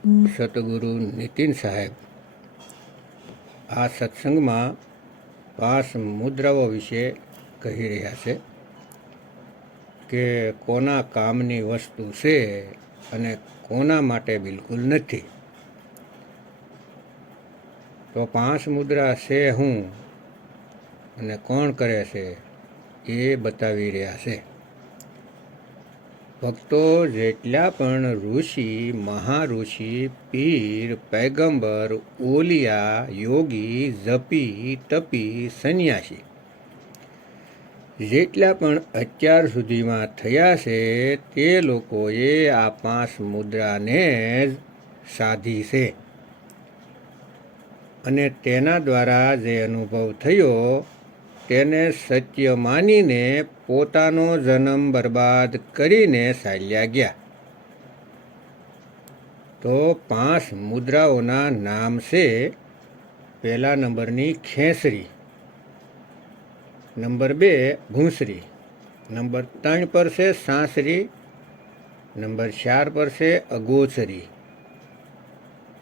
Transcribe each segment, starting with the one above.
સતગુરુ નીતિન સાહેબ આ સત્સંગમાં 5 મુદ્રાઓ વિશે કહી રહ્યા છે કે કોના કામની વસ્તુ છે અને કોના માટે બિલકુલ નથી. તો 5 મુદ્રા છે હું અને કોણ કરે છે એ બતાવી રહ્યા છે. ભક્તો જેટલા પણ ઋષિ, મહાઋષિ, પીર, પૈગંબર, ઓલિયા, યોગી, જપી, તપી, સંન્યાસી જેટલા પણ અત્યાર સુધીમાં થયા છે તે લોકોએ આ 5 મુદ્રાને જ સાધી છે અને તેના દ્વારા જે અનુભવ થયો તેને સત્ય માનીને પોતાનો જન્મ બરબાદ કરીને ચાલ્યા ગયા. તો 5 મુદ્રાઓના નામ છે. પહેલા નંબરની ખેંસરી, નંબર 2 ભૂંસરી, નંબર 3 પર છે સાંસરી, નંબર 4 પર છે અગોચરી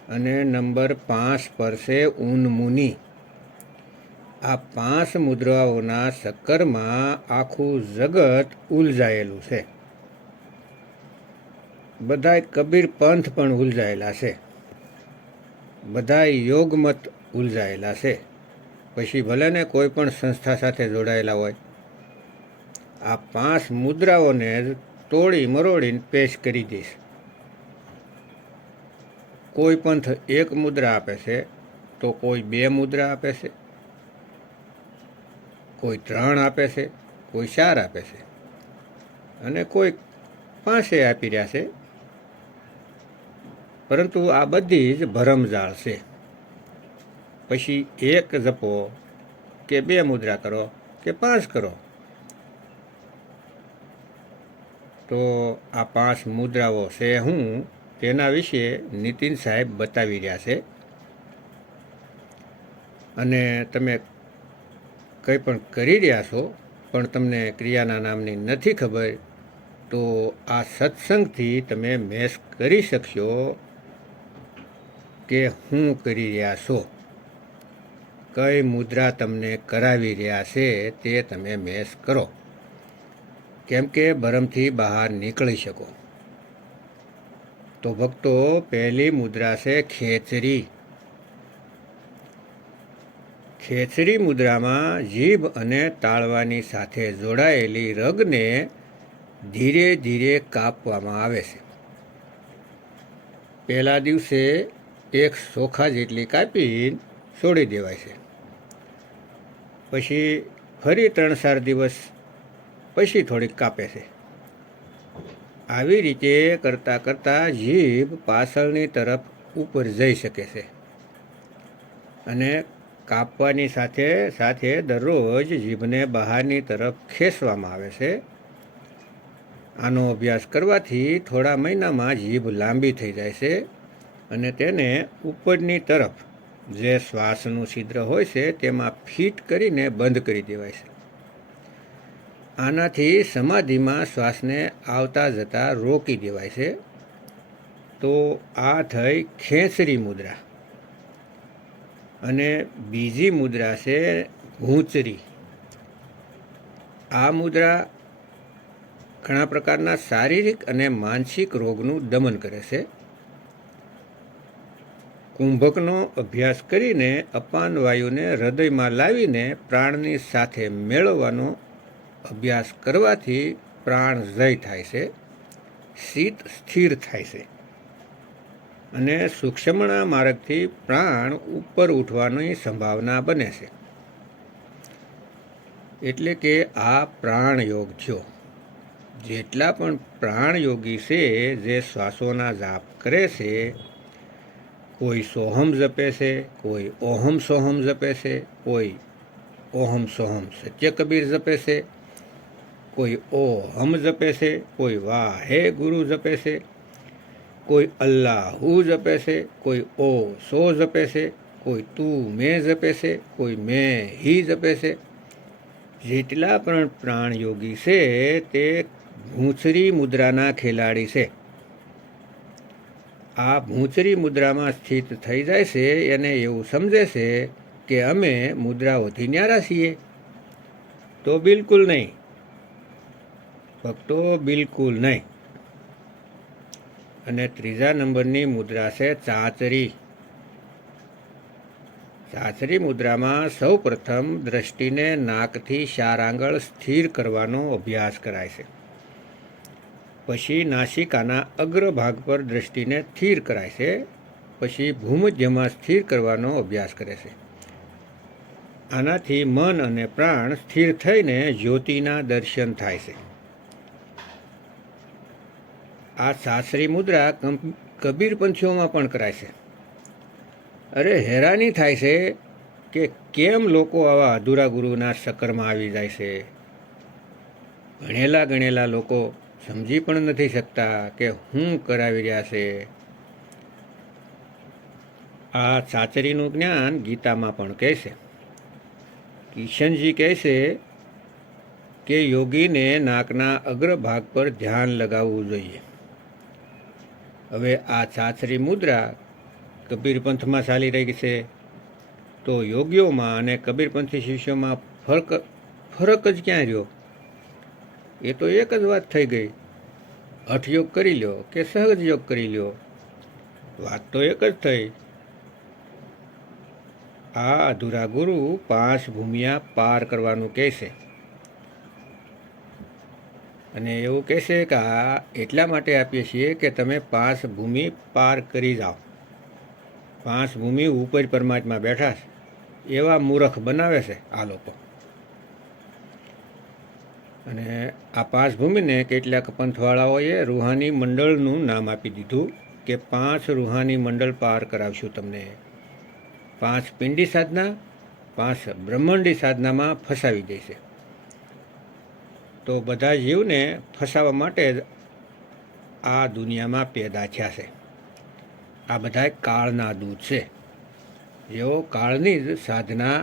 અને નંબર 5 પર છે ઊનમુની. આ 5 મુદ્રાઓના ચક્કરમાં આખું જગત ઉલઝાયેલું છે. બધાય કબીર પંથ પણ ઉલઝાયેલા છે, બધાય યોગમત ઉલઝાયેલા છે. પછી ભલે ને કોઈ પણ સંસ્થા સાથે જોડાયેલા હોય, આ 5 મુદ્રાઓને જ તોડી મરોડીને પેશ કરી દઈશ. કોઈ પંથ 1 મુદ્રા આપે છે તો કોઈ 2 મુદ્રા આપે છે, કોઈ 3 આપે છે, કોઈ 4 આપે છે અને કોઈ 5 આપી રહ્યા છે. પરંતુ આ બધી જ ભરમજાળ છે. પછી 1 જપો કે 2 મુદ્રા કરો કે 5 કરો, તો આ 5 મુદ્રાઓ છે હું તેના વિશે નીતિન સાહેબ બતાવી રહ્યા છે. અને તમે કંઈ પણ કરી રહ્યા છો પણ તમને ક્રિયાના નામની નથી ખબર, તો આ સત્સંગથી તમે મેચ કરી શકશો કે શું કરી રહ્યા છો, કઈ મુદ્રા તમને કરાવી રહ્યા છે તે તમે મેચ કરો, કેમ કે ભરમથી બહાર નીકળી શકો. તો ભક્તો, પહેલી મુદ્રા છે ખેચરી. ખેચરી મુદ્રામાં જીભ અને તાળવાની સાથે જોડાયેલી રગને ધીરે ધીરે કાપવામાં આવે છે. પહેલા દિવસે 1 ચોખા જેટલી કાપીને છોડી દેવાય છે. પછી ફરી 3-4 દિવસ પછી થોડીક કાપે છે. આવી રીતે કરતાં કરતાં જીભ પાછળની તરફ ઉપર જઈ શકે છે અને કાપવાની સાથે સાથે દરરોજ જીભને બહારની તરફ ખેંચવામાં આવે છે. આનો અભ્યાસ કરવાથી થોડા મહિનામાં જીભ લાંબી થઈ જાય છે અને તેને ઉપરની તરફ જે શ્વાસનું છિદ્ર હોય છે તેમાં ફિટ કરીને બંધ કરી દેવાય છે. આનાથી સમાધિમાં શ્વાસને આવતા જતા રોકી દેવાય છે. તો આ થઈ ખેંચરી મુદ્રા. અને બીજી મુદ્રા છે ભૂંચરી. આ મુદ્રા ઘણા પ્રકારના શારીરિક અને માનસિક રોગનું દમન કરે છે. કુંભકનો અભ્યાસ કરીને અપાન વાયુને હૃદયમાં લાવીને પ્રાણની સાથે મેળવવાનો અભ્યાસ કરવાથી પ્રાણ જય થાય છે, શીત સ્થિર થાય છે અને સૂક્ષ્મણા માર્ગથી પ્રાણ ઉપર ઉઠવાની સંભાવના બને છે. એટલે કે આ પ્રાણયોગ થયો. જેટલા પણ પ્રાણયોગી છે જે શ્વાસોના જાપ કરે છે, કોઈ સોહમ જપે છે, કોઈ ઓહમ સોહમ જપે છે, કોઈ ઓહમ સોહમ સત્ય કબીર જપે છે, કોઈ ઓહમ જપે છે, કોઈ વાહે ગુરુ જપે છે, કોઈ અલ્લાહુ જપે છે, કોઈ ઓ સો જપે છે, કોઈ તું મેં જપે છે, કોઈ મેં હી જપે છે. જેટલા પણ પ્રાણયોગી છે તે ભૂંસરી મુદ્રાના ખેલાડી છે. આ ભૂંચરી મુદ્રામાં સ્થિત થઈ જાય છે એને એવું સમજે છે કે અમે મુદ્રાઓથી ન્યારા છીએ. તો બિલકુલ નહીં ભક્તો, બિલકુલ નહીં. અને ત્રીજા નંબરની મુદ્રા છે ચાંચરી. ચાંચરી મુદ્રામાં સૌ પ્રથમ દ્રષ્ટિને નાકથી 4 આંગળ સ્થિર કરવાનો અભ્યાસ કરાય છે. પછી નાસિકાના અગ્રભાગ પર દ્રષ્ટિને સ્થિર કરાય છે. પછી ભૂમધ્યમાં સ્થિર કરવાનો અભ્યાસ કરે છે. આનાથી મન અને પ્રાણ સ્થિર થઈને જ્યોતિના દર્શન થાય છે. આ ચાંચરી મુદ્રા કબીરપંથીઓમાં પણ કરાય છે. અરે હેરાની થાય છે કે કેમ લોકો આવા અધૂરા ગુરુના ચક્કરમાં આવી જાય છે. ભણેલા ગણેલા લોકો સમજી પણ નથી શકતા કે શું કરાવી રહ્યા છે. આ ચાંચરીનું જ્ઞાન ગીતામાં પણ કહે છે. કિશનજી કહે છે કે યોગીને નાકના અગ્રભાગ પર ધ્યાન લગાવવું જોઈએ. હવે આ ચાંચરી મુદ્રા કબીરપંથમાં ચાલી રહી છે, તો યોગીઓમાં અને કબીરપંથી શિષ્યોમાં ફરક જ ક્યાં રહ્યો? એ તો એક જ વાત થઈ ગઈ. હઠયોગ કરી લ્યો કે સહજ યોગ કરી લ્યો, વાત તો એક જ થઈ. આ અધૂરા ગુરુ 5 ભૂમિયા પાર કરવાનું કહે છે. અને એવું કહેશે કે આ એટલા માટે આપીએ છીએ કે તમે 5 ભૂમિ પાર કરી જાઓ. 5 ભૂમિ ઉપર પરમાત્મા બેઠા છે, એવા મૂર્ખ બનાવે છે આ લોકો. અને આ 5 ભૂમિને કેટલાક પંથવાળાઓએ રૂહાની મંડળનું નામ આપી દીધું કે 5 રૂહાની મંડળ પાર કરાવશું તમને. 5 પિંડી સાધના, 5 બ્રહ્માંડી સાધનામાં ફસાવી દેશે. તો બધા જીવને ફસાવવા માટે જ આ દુનિયામાં પેદા થયા છે. આ બધા કાળના દૂત છે, જેઓ કાળની જ સાધના,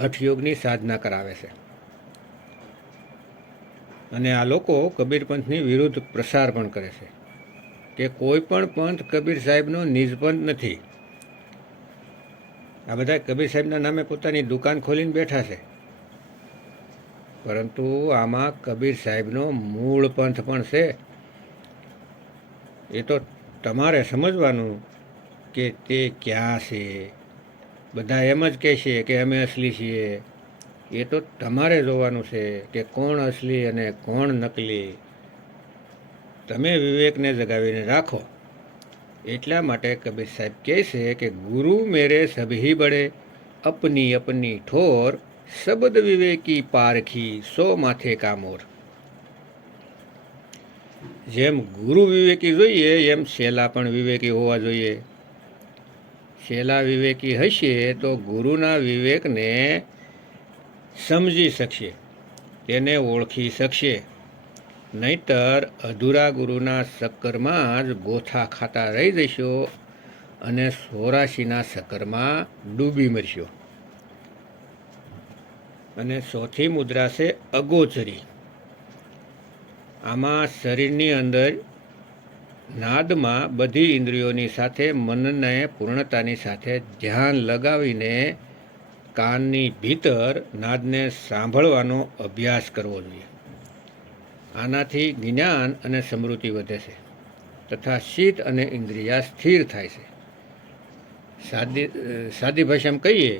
હઠયોગની સાધના કરાવે છે. અને આ લોકો કબીરપંથની વિરુદ્ધ પ્રસાર પણ કરે છે કે કોઈ પણ પંથ કબીર સાહેબનો નિજપંથ નથી. આ બધા કબીર સાહેબના નામે પોતાની દુકાન ખોલીને બેઠા છે, પરંતુ આમાં કબીર સાહેબનો મૂળ પંથ પણ છે. એ તો તમારે સમજવાનું કે તે ક્યાં છે. બધા એમ જ કહે છે કે અમે અસલી છીએ. એ તો તમારે જોવાનું છે કે કોણ અસલી અને કોણ નકલી. તમે વિવેકને જગાવીને રાખો. એટલા માટે કબીર સાહેબ કહે છે કે ગુરુ મેરે સભી બળે, અપની અપની ઠોર, શબ્દ વિવેકી પારખી, સો માથે કા મોર. જેમ ગુરુ વિવેકી જોઈએ એમ શેલા પણ વિવેકી હોવા જોઈએ. શેલા વિવેકી હશે તો ગુરુના વિવેકને સમજી શકશે, તેને ઓળખી શકશે. નહીતર અધૂરા ગુરુના ચક્કરમાં જ ગોથા ખાતા રહી જશો અને 84ના ચક્કરમાં ડૂબી મરશો. અને ચોથી મુદ્રા છે અગોચરી. આમાં શરીરની અંદર નાદમાં બધી ઇન્દ્રિયોની સાથે મનને પૂર્ણતાની સાથે ધ્યાન લગાવીને કાનની ભીતર નાદને સાંભળવાનો અભ્યાસ કરવો જોઈએ. આનાથી જ્ઞાન અને સમૃદ્ધિ વધે છે તથા ચિત્ત અને ઇન્દ્રિયા સ્થિર થાય છે. સાદી ભાષામાં કહીએ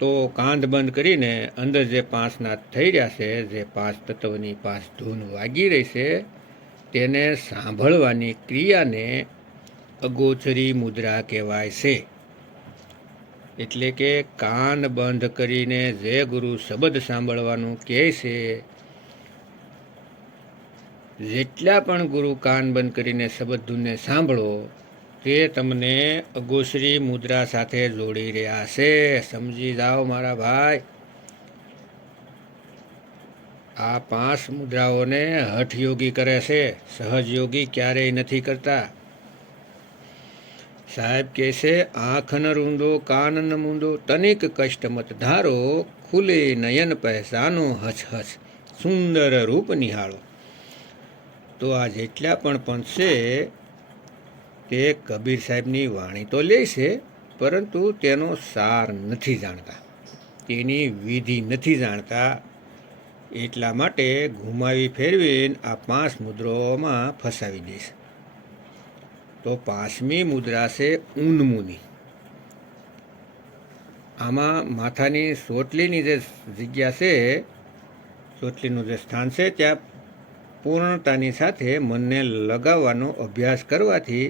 તો કાંધ બંધ કરીને અંદર જે 5 નાદ થઈ રહ્યા છે, જે 5 તત્વની 5 ધૂન વાગી રહી છે, તેને સાંભળવાની ક્રિયાને અગોચરી મુદ્રા કહેવાય છે. એટલે કે કાન બંધ કરીને જે ગુરુ શબ્દ સાંભળવાનું કહે છે, જેટલા પણ ગુરુ કાન બંધ કરીને શબ્દ ધૂનને સાંભળો તે તમને અગોચરી મુદ્રા સાથે જોડી રહ્યા છે. સમજી જાઓ મારા ભાઈ. આ 5 મુદ્રાઓને હઠયોગી કરે છે, સહજ યોગી ક્યારેય નથી કરતા. સાહેબ કહે છે, આંખ ન રૂંદો કાન ન મૂંદો, તનિક કષ્ટ મત ધારો, ખુલે નયન પહેચાનો હચ હચ, સુંદર રૂપ નિહાળો. તો આ જેટલા પણ પંથ છે તે કબીર સાહેબની વાણી તો લે છે, પરંતુ તેનો સાર નથી જાણતા, તેની વિધિ નથી જાણતા. એટલા માટે ઘુમાવી ફેરવીને આ 5 મુદ્રાઓમાં ફસાવી દઈશ. તો 5મી મુદ્રા છે ઉન્મુની. આમાં માથાની ચોટલીની જે જગ્યા છે, ચોટલીનું જે સ્થાન છે, ત્યાં પૂર્ણતાની સાથે મનને લગાવવાનો અભ્યાસ કરવાથી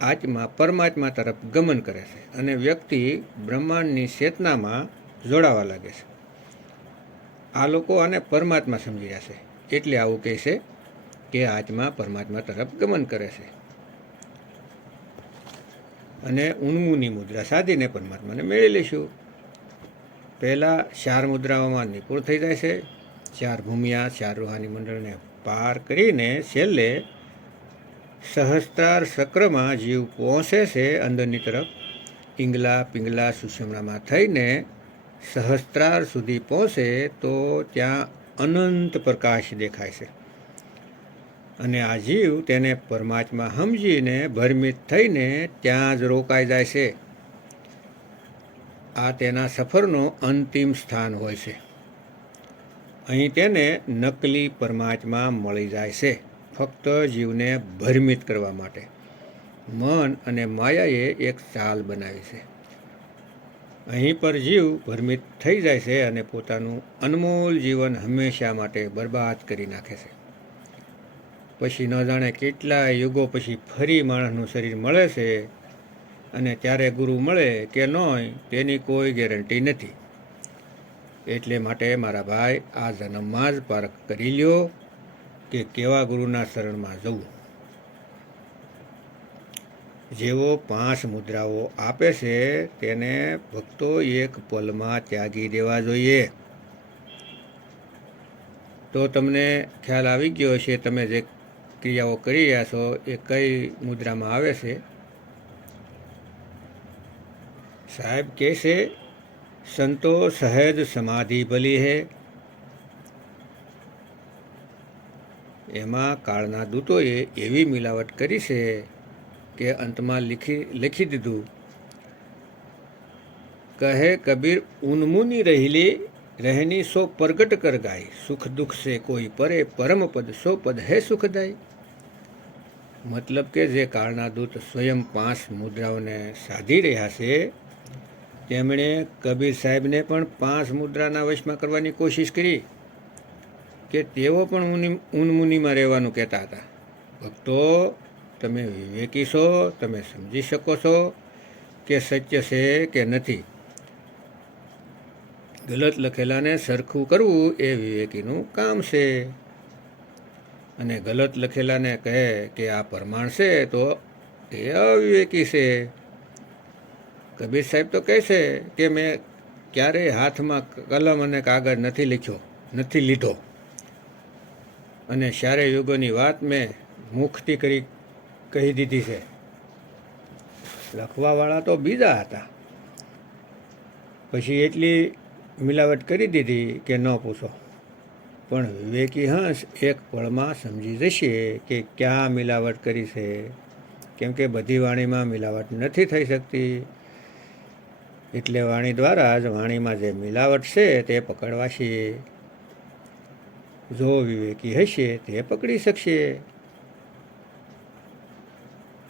આત્મા પરમાત્મા તરફ ગમન કરે છે અને વ્યક્તિ બ્રહ્માંડની ચેતનામાં જોડાવા લાગે છે. આ લોકો આને પરમાત્મા સમજી રહ્યા છે, એટલે આવું કહે છે કે આત્મા પરમાત્મા તરફ ગમન કરે છે. અને ઉન્મુની મુદ્રા સાધીને પરમાત્માને મેળવી લઈશું. પહેલાં 4 મુદ્રાઓમાં નિપુણ થઈ જાય છે. 4 ભૂમિયા 4 રૂહાની મંડળને પાર કરીને છેલ્લે સહસ્ત્રાર ચક્રમાં જીવ પહોંચે છે અંદરની તરફ. પિંગલા પિંગલા સુષુમ્નામાં થઈને સહસ્ત્રાર સુધી પહોંચે તો ત્યાં અનંત પ્રકાશ દેખાય છે. અને આ જીવ તેને પરમાત્મા સમજીને ભ્રમિત થઈને ત્યાં જ રોકાઈ જાય છે. આ તેના સફરનો અંતિમ સ્થાન હોય છે. અહીં તેને નકલી પરમાત્મા મળી જાય છે, ફક્ત જીવને ભ્રમિત કરવા માટે. મન અને માયાએ એક ચાલ બનાવી છે. અહીં પર જીવ ભ્રમિત થઈ જાય છે અને પોતાનું અનમોલ જીવન હંમેશા માટે બરબાદ કરી નાખે છે. પછી ન જાણે કેટલા યુગો પછી ફરી માણસનું શરીર મળે છે, અને ત્યારે ગુરુ મળે કે ન હોય તેની કોઈ ગેરંટી નથી. એટલે માટે મારા ભાઈ, આ જન્મમાં જ પારખ કરી લ્યો કે કેવા ગુરુના શરણમાં જવું. જેવો 5 મુદ્રાઓ આપે છે તેને ભક્તો એક પલમાં ત્યાગી દેવા જોઈએ. તો તમને ખ્યાલ આવી ગયો હશે, તમે જે ક્રિયાઓ કરી રહ્યા છો એ કઈ મુદ્રામાં આવે છે. સાહેબ કહે છે, સંતો સહેજ સમાધિ ભલી હે. એમાં કાળના દૂતોએ એવી મિલાવટ કરી છે કે અંતમાં લખી દીધું, કહે કબીર ઉન્મુની રહેલી રહેની સો પ્રગટ કર ગાય, સુખ દુઃખ સે કોઈ પરે પરમ પદ સો પદ હે સુખદાય. મતલબ કે જે કાળના દૂત સ્વયં 5 મુદ્રાઓને સાધી રહ્યા છે, તેમણે કબીર સાહેબને પણ 5 મુદ્રાના વશમાં કરવાની કોશિશ કરી કે તેઓ પણ ઉન્મુનીમાં રહેવાનું કહેતા હતા. ભક્તો, તમે વિવેકી છો, તમે સમજી શકો છો કે સત્ય છે કે નથી. ગલત લખેલાને સરખું કરવું એ વિવેકીનું કામ છે. અને ગલત લખેલાને કહે કે આ પ્રમાણ છે તો એ અવિવેકી છે. કબીર સાહેબ તો કહે છે કે મેં ક્યારેય હાથમાં કલમ અને કાગળ નથી લીધો, અને સારે યુગોની વાત મેં મુખથી કહી દીધી છે. લખવાવાળા તો બીજા હતા, પછી એટલી મિલાવટ કરી દીધી કે ન પૂછો. પણ વિવેકી હંસ એક પળમાં સમજી જશે કે ક્યાં મિલાવટ કરી છે, કેમ કે બધી વાણીમાં મિલાવટ નથી થઈ શકતી. એટલે વાણી દ્વારા જ વાણીમાં જે મિલાવટ છે તે પકડવાશે. જો વિવેકી હશે તે પકડી શકશે.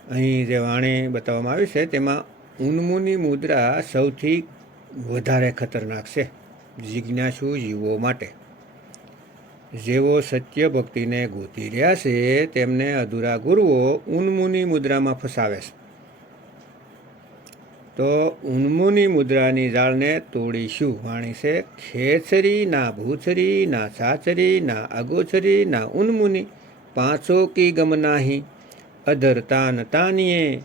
અહીં જે વાણી બતાવવામાં આવી છે તેમાં ઉન્મુની મુદ્રા સૌથી વધારે ખતરનાક છે જિજ્ઞાસુ જીવો માટે. જેઓ સત્ય ભક્તિને ગોતી રહ્યા છે તેમને અધૂરા ગુરુઓ ઉન્મુની મુદ્રામાં ફસાવે છે. તો ઉન્મુની મુદ્રાની જાળને તોડીશું. વાણી છે, ખેચરી ના ભૂચરી ના સાચરી ના અગોચરી ના ઉન્મુની, પાંચો કી ગમ નાહી અધર તાન તાનિયે,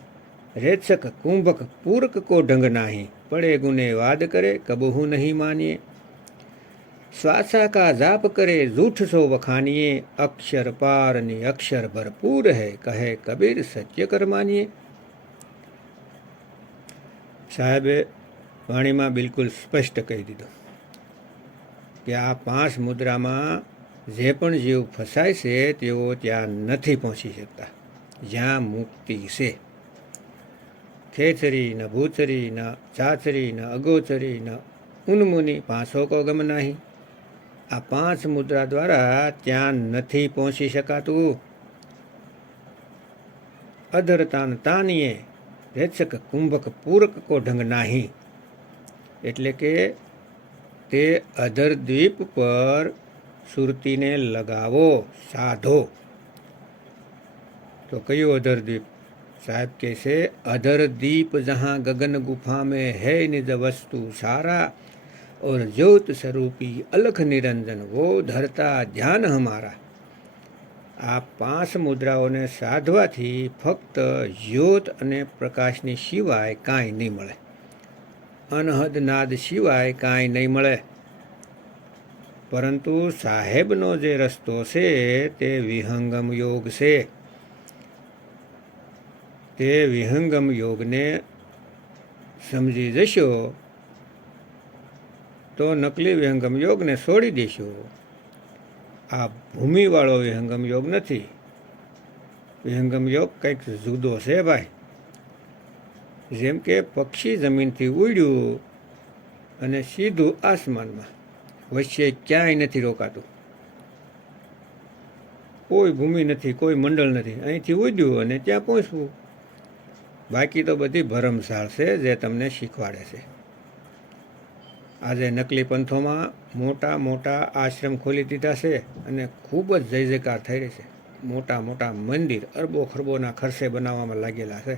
રેચક કુંભક પૂરક કો ઢંગ નાહી, પડે ગુને વાદ કરે કબહુ નહીં માનિए, શ્વાસા કા જાપ કરે જૂઠ સો વખાनिए, અક્ષર પારની અક્ષર ભરપૂર હૈ કહે કબીર સત્ય કર માનિए. સાહેબે વાણીમાં બિલકુલ સ્પષ્ટ કહી દીધું કે આ 5 મુદ્રામાં જે પણ જીવ ફસાય છે તેઓ ત્યાં નથી પહોંચી શકતા જ્યાં મુક્તિ છે. खेचरी न भूचरी न चाचरी न अगोचरी न उन्मुनि पांचों को गम नहीं। आ 5 मुद्रा द्वारा त्या नहीं पहुंची शकातुं। अधरतान तानिये रेचक कुंभक पूरक को ढंग नहीं। एटले के ते अधरद्वीप पर सुरती ने लगावो, साधो। तो कयो अधरद्वीप? साहब कैसे अधरद्वीप जहाँ गगन गुफा में है निज वस्तु सारा, और ज्योत स्वरूपी अलख निरंजन वो धरता ध्यान हमारा। आ 5 मुद्राओने साधवाथी फक्त ज्योत अने प्रकाशनी सिवाय कांई नहीं मळे। अनहद नाद सिवाय कांई नहीं मळे। परंतु साहेबनो जे रस्तो छे ते विहंगम योग छे। ते विहंगम योगने समझी जशो तो नकली विहंगम योग ने छोड़ी देशो। आ भूमिवाळो विहंगम योग नहीं। विहंगम योग कंईक जुदो छे भाई। जेम के पक्षी जमीन थी उड्यु अने सीधू आसमान में, वच्चे क्यांय नहीं रोकातुं। कोई भूमि नहीं, कोई मंडल नहीं, अहींथी उड्यु अने त्यां पहोंचवुं। बाकी तो बधी भरमसाळ छे जे तमने शीखवाड़े छे। आजे नकली पंथों में मोटा मोटा आश्रम खोली दीधा छे अने खूब ज जय जयकार थई रही छे। मोटा मोटा मंदिर अरबो खरबोना खर्चे बनाववामां लागेला छे।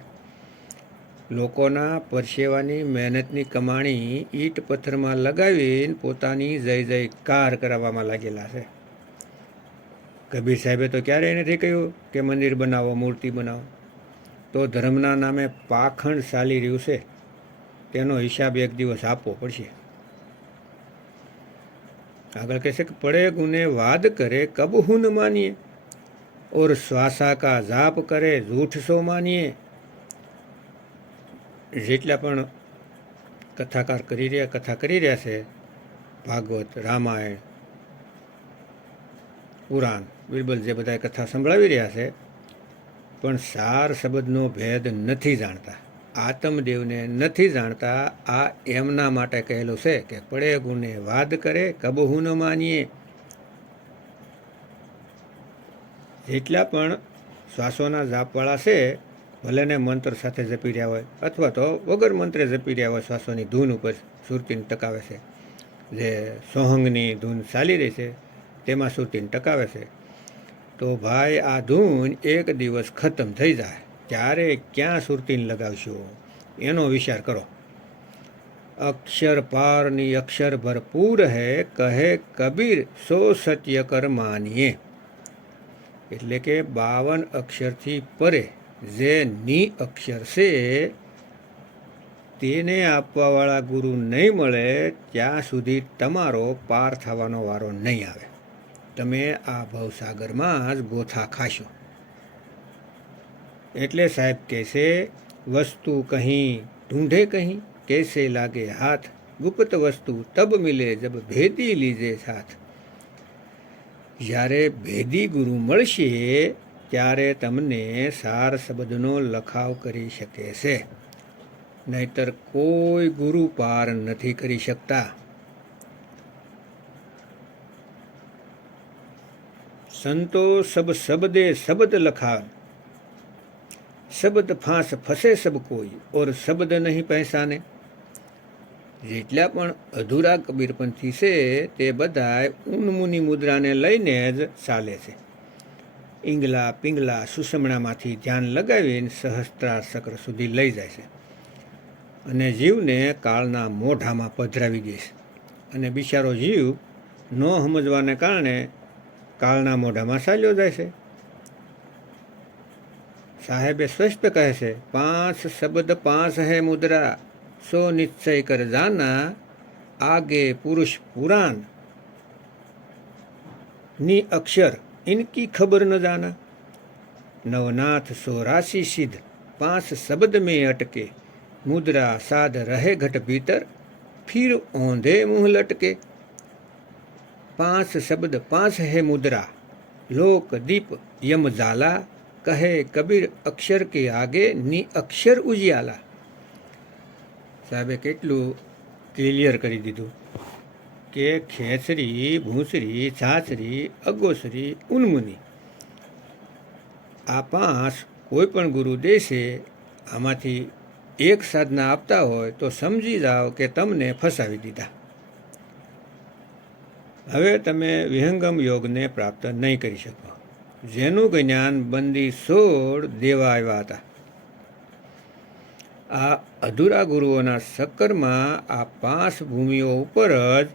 लोकोना परसेवानी मेहनतनी कमाणी ईट पत्थर में लगावीने पोतानी जय जयकार कराववामां लागेला छे। कबीर साहेबे तो क्यारेय नथी कह्युं के मंदिर बनावो, मूर्ति बनावो। तो धर्मना नामे पाखंड चाली रह्युं छे, तेनो हिसाब एक दिवस आपवो पड़शे। आगळ कहे कि पड़े गुने वाद करे कबहू न मानिए, और श्वासा का जाप करे झूठ सो मानिए। जेटला पण कथाकार कथा करी रह्या छे, भागवत, रामायण, पुराण, बीरबल जे बधाय कथा संभळावी रह्या छे, पण सार शब्दनो भेद नहीं जाणता। आत्मदेव ने नहीं जाणता। आ एमना माटे कहेलुं छे के पड़े गुने वाद करे कबहू न मानिए। जेटला पण श्वासोना जापवाळा छे, भले ने मंत्र साथे जपी रह्या होय अथवा तो वगर मंत्रे जपी रह्या होय, श्वासोनी धून उपर सुरतीने टकावे छे। जे सोहंगनी धून चाली रही छे तेमां सुरतीने टकावे छे। तो भाई आ धून एक दिवस खत्म थई जाए त्यारे क्यां सुरतीने लगावशो एनो विचार करो। अक्षर पारनी अक्षर भरपूर है, कहे कबीर सो सत्य कर मानिए। एटले के 52 अक्षरथी परे जे नी अक्षर छे तेने आपवावाळा गुरु नहीं मळे त्यां सुधी तमारो पार थवानो वारो नहीं आवे। तमे आ भवसागर में ज गोथा खाशो। एटले साहेब कैसे वस्तु कहीं ढूंढे कहीं, कैसे लागे हाथ, गुप्त वस्तु तब मिले जब भेदी लीजे साथ। ज्यारे भेदी गुरु मळशे त्यारे तमने सार शब्दनो लखाव करी शके छे, नहीतर कोई गुरु पार नहीं करी शकता। संतो सब शब्दे शब्द लखान, शब्द फांस फसे सब कोई, और शब्द नहीं पहचाने। जेटला पण अधूरा कबीरपंथी छे ते बधाय उन्मुनि मुद्राने लईने ज चाले छे। ईंगला पिंगला सुषमणामांथी ध्यान लगावीने सहस्त्रार चक्र सुधी लई जाय छे अने जीवने काळना मोढामां पधरावी दे छे। अने बिचारो जीव न समजवाने कारणे काळना मोढामां चाल्यो जाय छे। साहेबे स्पष्ट कहे छे, 5 शब्द 5 है मुद्रा, सो निश्चय कर जाना, आगे पुरुष पुराण, नी अक्षर इनकी खबर न जाना। नवनाथ 84 सिद्ध 5 शब्द में अटके, मुद्रा साध रहे घट भीतर, फिर औंधे मुंह लटके। 5 शब्द 5 है मुद्रा, लोक दीप यम जाला, कहे कबीर अक्षर के आगे नी अक्षर उजियाला। સાહેબે કેટલું ક્લિયર કરી દીધું કે ખેસરી, ભૂંસરી, છાછરી, અગોસરી, ઉન્મુની આ 5 કોઈ પણ ગુરુ દેશે આમાંથી એક સાધના આપતા હોય તો સમજી જાઓ કે તમને ફસાવી દીધા. હવે તમે વિહંગમ યોગને પ્રાપ્ત નહીં કરી શકો, જેનું જ્ઞાન બંદી 16 દેવા આવ્યા હતા. આ અધૂરા ગુરુઓના ચક્કરમાં આ 5 ભૂમિઓ ઉપર જ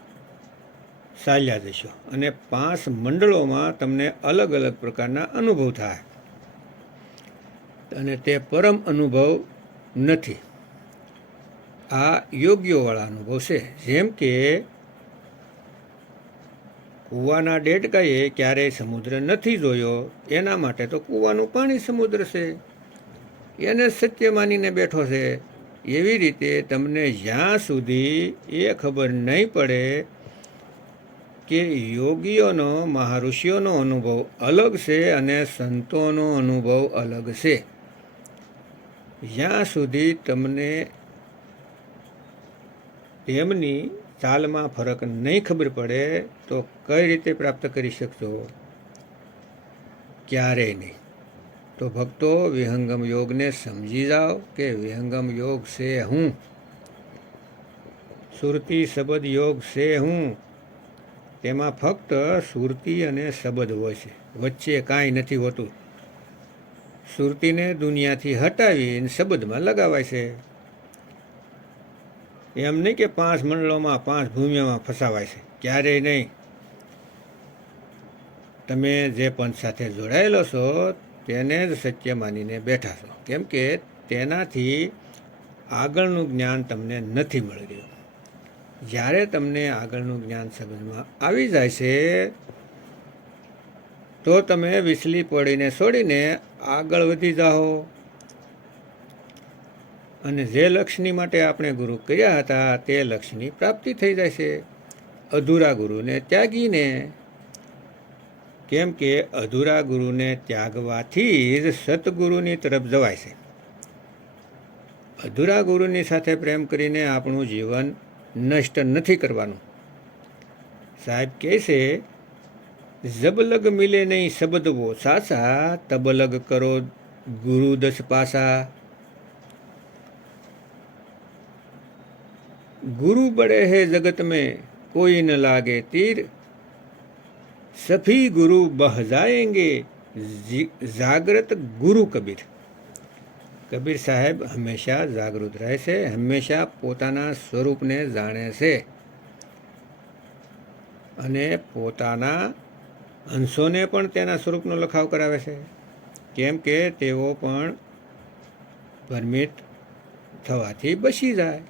ચાલ્યા જશો અને 5 મંડળોમાં તમને અલગ અલગ પ્રકારના અનુભવ થાય અને તે પરમ અનુભવ નથી. આ યોગ્યોવાળા અનુભવ છે. જેમ કે કૂવાના ડેડકાએ ક્યારેય સમુદ્ર નથી જોયો, એના માટે તો કૂવાનું પાણી સમુદ્ર છે, એને સત્ય માનીને બેઠો છે. એવી રીતે તમને જ્યાં સુધી એ ખબર નહીં પડે કે યોગીઓનો, મહાઋષિઓનો અનુભવ અલગ છે અને સંતોનો અનુભવ અલગ છે, જ્યાં સુધી તમને તેમની ચાલમાં ફરક નહીં ખબર પડે તો કઈ રીતે પ્રાપ્ત કરી શકશો? ક્યારેય નહીં. તો ભક્તો, વિહંગમ યોગને સમજી જાઓ કે વિહંગમ યોગ છે હું, સુરતી શબ્દ યોગ છે હું. તેમાં ફક્ત સુરતી અને શબ્દ હોય છે, વચ્ચે કાંઈ નથી હોતું. સુરતીને દુનિયાથી હટાવીને શબ્દમાં લગાવાય છે. એમ નહીં કે 5 મંડળોમાં 5 ભૂમિઓમાં ફસાવાય છે, ક્યારેય નહીં. તમે જે પંથ સાથે જોડાયેલો છો તેને જ સત્ય માનીને બેઠા છો, કેમ કે તેનાથી આગળનું જ્ઞાન તમને નથી મળી રહ્યું. જ્યારે તમને આગળનું જ્ઞાન સમજમાં આવી જાય છે તો તમે વિસલી પડીને છોડીને આગળ વધી જાઓ અને જે લક્ષ્યની માટે આપણે ગુરુ કર્યા હતા તે લક્ષ્યની પ્રાપ્તિ થઈ જાય છે. અધૂરા ગુરુને ત્યાગીને, કેમ કે અધૂરા ગુરુને ત્યાગવાથી જ સતગુરુની તરફ જવાય છે. અધૂરા ગુરુની સાથે પ્રેમ કરીને આપણું જીવન નષ્ટ નથી કરવાનું. સાહેબ કહે છે, જબલગ મિલે નહીં શબ્દ વો સાસા, તબલગ કરો ગુરુ 10 પાસા. गुरु बड़े है जगत में कोई न लागे तीर, सभी गुरु बह जाएंगे जागृत गुरु कबीर. કબીર સાહેબ હંમેશા જાગૃત રહે છે, હંમેશા પોતાના સ્વરૂપને જાણે છે અને પોતાના અંશોને પણ તેના સ્વરૂપનો લખાવ કરાવે છે, કેમ કે તેઓ પણ ભ્રમિત થવાથી બચી જાય.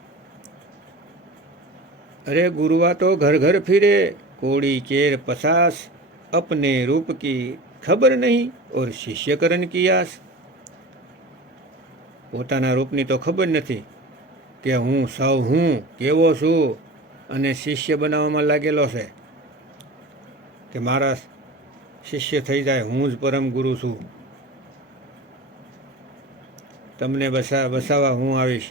अरे गुरुआ तो घर घर फिरे, कोड़ी केर 50, अपने रूप की खबर नहीं और शिष्यकरण की आस. પોતાના રૂપની તો ખબર નથી કે હું સૌ હું કેવો છું અને શિષ્ય બનાવવામાં લાગેલો છે કે મારા શિષ્ય થઈ જાય, હું જ પરમ ગુરુ છું, તમને બસાવવા હું આવીશ.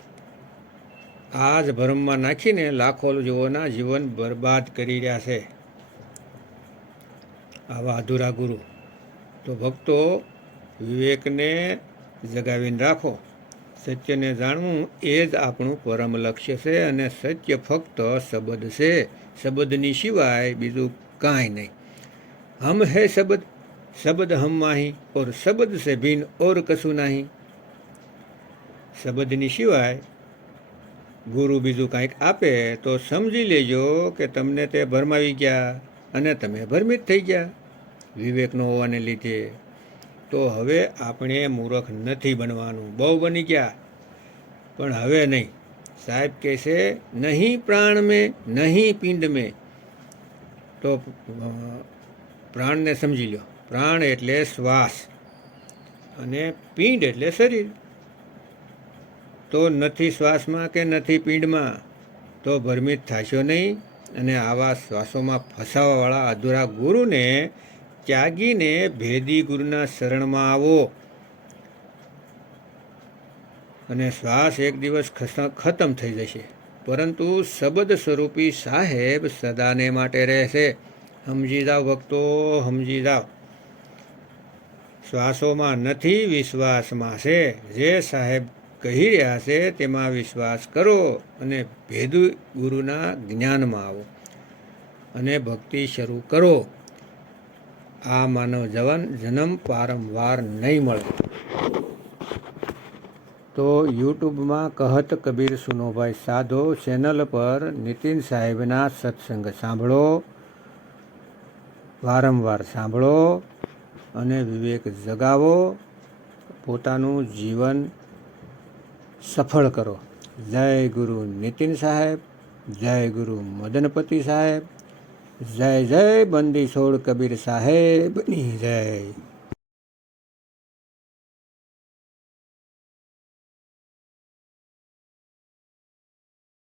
આ જ ભરમમાં નાખીને લાખો જીવોના જીવન બરબાદ કરી રહ્યા છે આવા અધૂરા ગુરુ. તો ભક્તો, વિવેકને જગાવીને રાખો. સત્યને જાણવું એ જ આપણું પરમ લક્ષ્ય છે અને સત્ય ફક્ત શબ્દ છે, શબ્દની સિવાય બીજું કાંઈ નહીં. હમ હે શબ્દ, શબ્દ હમ માહી, ઓર શબ્દ સે ભીન ઓર કશું નહીં. શબ્દની સિવાય ગુરુ બીજું કાંઈક આપે તો સમજી લેજો કે તમને તે ભરમાવી ગયા અને તમે ભ્રમિત થઈ ગયા વિવેક ન હોવાને લીધે. તો હવે આપણે મૂર્ખ નથી બનવાનું, બહુ બની ગયા, પણ હવે નહીં. સાહેબ કહે છે, નહીં પ્રાણ મેં નહીં પિંડ મેં. તો પ્રાણને સમજી લો. પ્રાણ એટલે શ્વાસ અને પિંડ એટલે શરીર. તો નથી શ્વાસમાં કે નથી પિંડમાં તો ભ્રમિત થશો નહીં અને આવા શ્વાસોમાં ફસાવાવાળા અધૂરા ગુરુને ત્યાગીને ભેદી ગુરુના શરણમાં આવો. અને શ્વાસ એક દિવસ ખતમ થઈ જશે, પરંતુ શબ્દ સ્વરૂપી સાહેબ સદાને માટે રહેશે. સમજી જાઓ ભક્તો, સમજી જાઓ. શ્વાસોમાં નથી, વિશ્વાસમાં છે. જે સાહેબ કહી રહ્યા છે તેમાં વિશ્વાસ કરો અને ભેદુ ગુરુના જ્ઞાનમાં આવો અને ભક્તિ શરૂ કરો. આ માનવ જન્મ વારંવાર નહીં મળે. તો યુટ્યુબમાં કહત કબીર સુનોભાઈ સાધો ચેનલ પર નીતિન સાહેબના સત્સંગ સાંભળો, વારંવાર સાંભળો અને વિવેક જગાવો. પોતાનું જીવન સફળ કરો. જય ગુરુ નીતિન સાહેબ, જય ગુરુ મદનપતિ સાહેબ, જય જય બંદી છોડ કબીર સાહેબની જય.